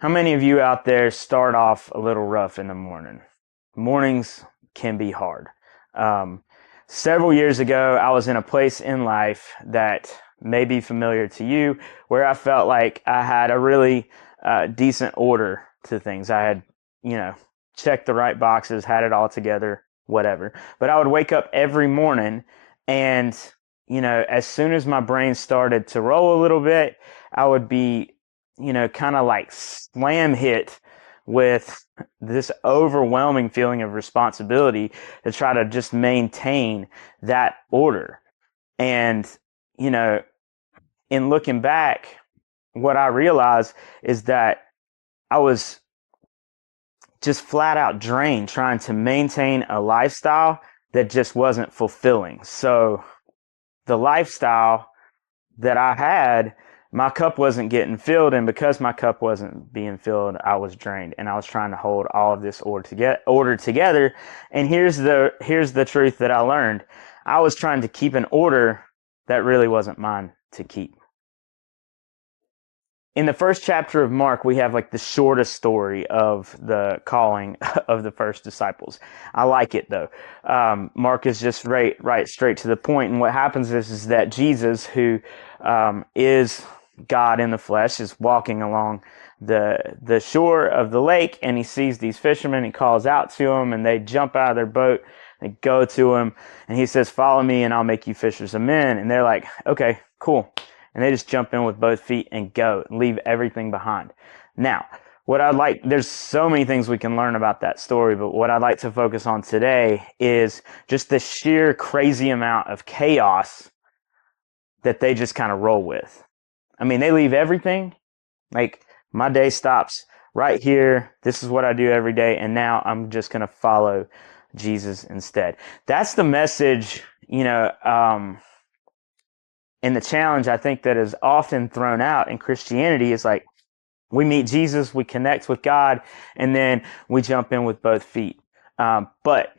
How many of you out there start off a little rough in the morning? Mornings can be hard. Um, Several years ago, I was in a place in life that may be familiar to you where I felt like I had a really decent order to things. I had, you know, checked the right boxes, had it all together, whatever. But I would wake up every morning and, as soon as my brain started to roll a little bit, I would be kind of like slam hit with this overwhelming feeling of responsibility to try to just maintain that order. And, you know, in looking back, what I realized is that I was just flat out drained trying to maintain a lifestyle that just wasn't fulfilling. So the lifestyle that I had, my cup wasn't getting filled, and because my cup wasn't being filled, I was drained, and I was trying to hold all of this order together. And here's the truth that I learned: I was trying to keep an order that really wasn't mine to keep. In the first chapter of Mark, we have like the shortest story of the calling of the first disciples. I like it though. Mark is just right straight to the point. And what happens is that Jesus, who is God in the flesh, is walking along the shore of the lake, and he sees these fishermen. He calls out to them, and they jump out of their boat. They go to him, and he says, "Follow me, and I'll make you fishers of men." And they're like, "Okay, cool." And they just jump in with both feet and go and leave everything behind. Now, there's so many things we can learn about that story, but what I'd like to focus on today is just the sheer crazy amount of chaos that they just kind of roll with. I mean, they leave everything. Like, my day stops right here. This is what I do every day, and now I'm just going to follow Jesus instead. That's the message, and the challenge I think that is often thrown out in Christianity is like, we meet Jesus, we connect with God, and then we jump in with both feet. But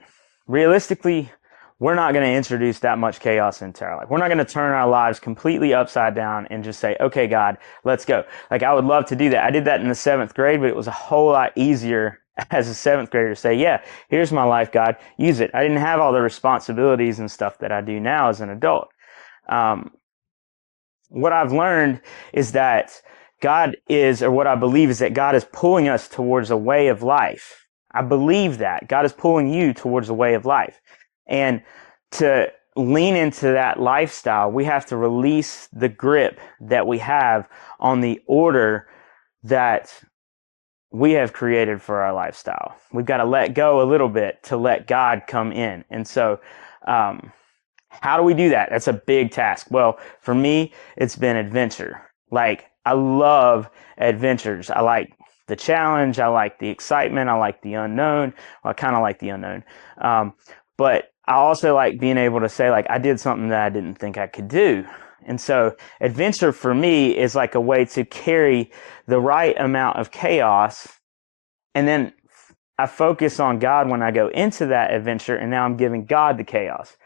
realistically, we're not going to introduce that much chaos into our life. We're not going to turn our lives completely upside down and just say, "Okay, God, let's go." Like, I would love to do that. I did that in the 7th grade, but it was a whole lot easier as a 7th grader to say, "Yeah, here's my life, God, use it." I didn't have all the responsibilities and stuff that I do now as an adult. Um, what I've learned is that what I believe is that God is pulling us towards a way of life. I believe that God is pulling you towards a way of life. And to lean into that lifestyle, we have to release the grip that we have on the order that we have created for our lifestyle. We've got to let go a little bit to let God come in. And so, how do we do that? That's a big task. Well, for me, it's been adventure. Like, I love adventures. I like the challenge. I like the excitement. I like the unknown. Well, I kind of like the unknown. But I also like being able to say, like, I did something that I didn't think I could do. And so adventure for me is like a way to carry the right amount of chaos. And then I focus on God when I go into that adventure. And now I'm giving God the chaos.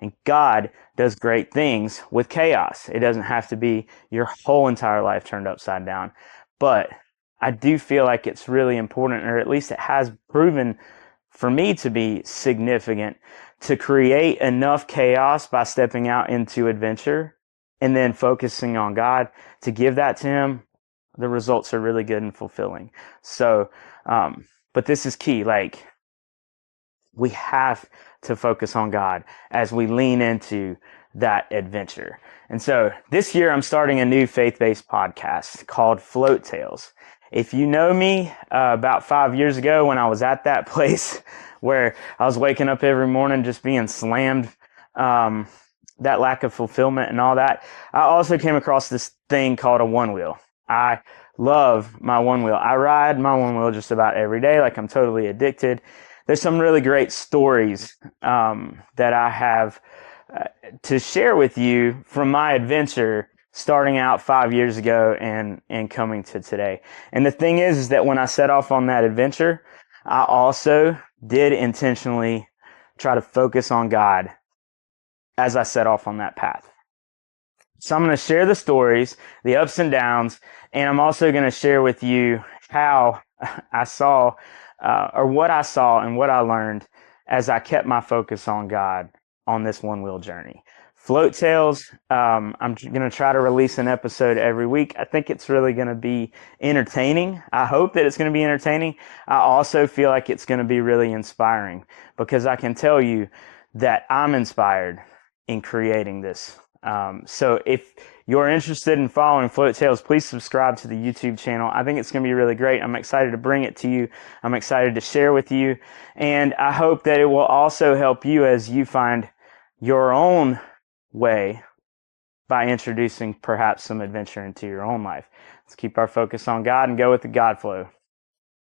And God does great things with chaos. It doesn't have to be your whole entire life turned upside down. But I do feel like it's really important, or at least it has proven for me to be significant, to create enough chaos by stepping out into adventure and then focusing on God to give that to Him. The results are really good and fulfilling. So, but this is key. Like, we have to focus on God as we lean into that adventure. And so this year I'm starting a new faith-based podcast called Float Tales. If you know me, about 5 years ago when I was at that place where I was waking up every morning just being slammed, that lack of fulfillment and all that, I also came across this thing called a one wheel. I love my one wheel. I ride my one wheel just about every day, like I'm totally addicted. There's some really great stories that I have to share with you from my adventure starting out 5 years ago and coming to today. And the thing is that when I set off on that adventure, I also did intentionally try to focus on God as I set off on that path. So I'm going to share the stories, the ups and downs, and I'm also going to share with you how I saw, or what I saw and what I learned as I kept my focus on God on this one wheel journey. Float Tales, I'm going to try to release an episode every week. I think it's really going to be entertaining. I hope that it's going to be entertaining. I also feel like it's going to be really inspiring, because I can tell you that I'm inspired in creating this. So if you're interested in following Float Tales, please subscribe to the YouTube channel. I think it's going to be really great. I'm excited to bring it to you. I'm excited to share with you. And I hope that it will also help you as you find your own way by introducing perhaps some adventure into your own life. Let's keep our focus on God and go with the Godflow.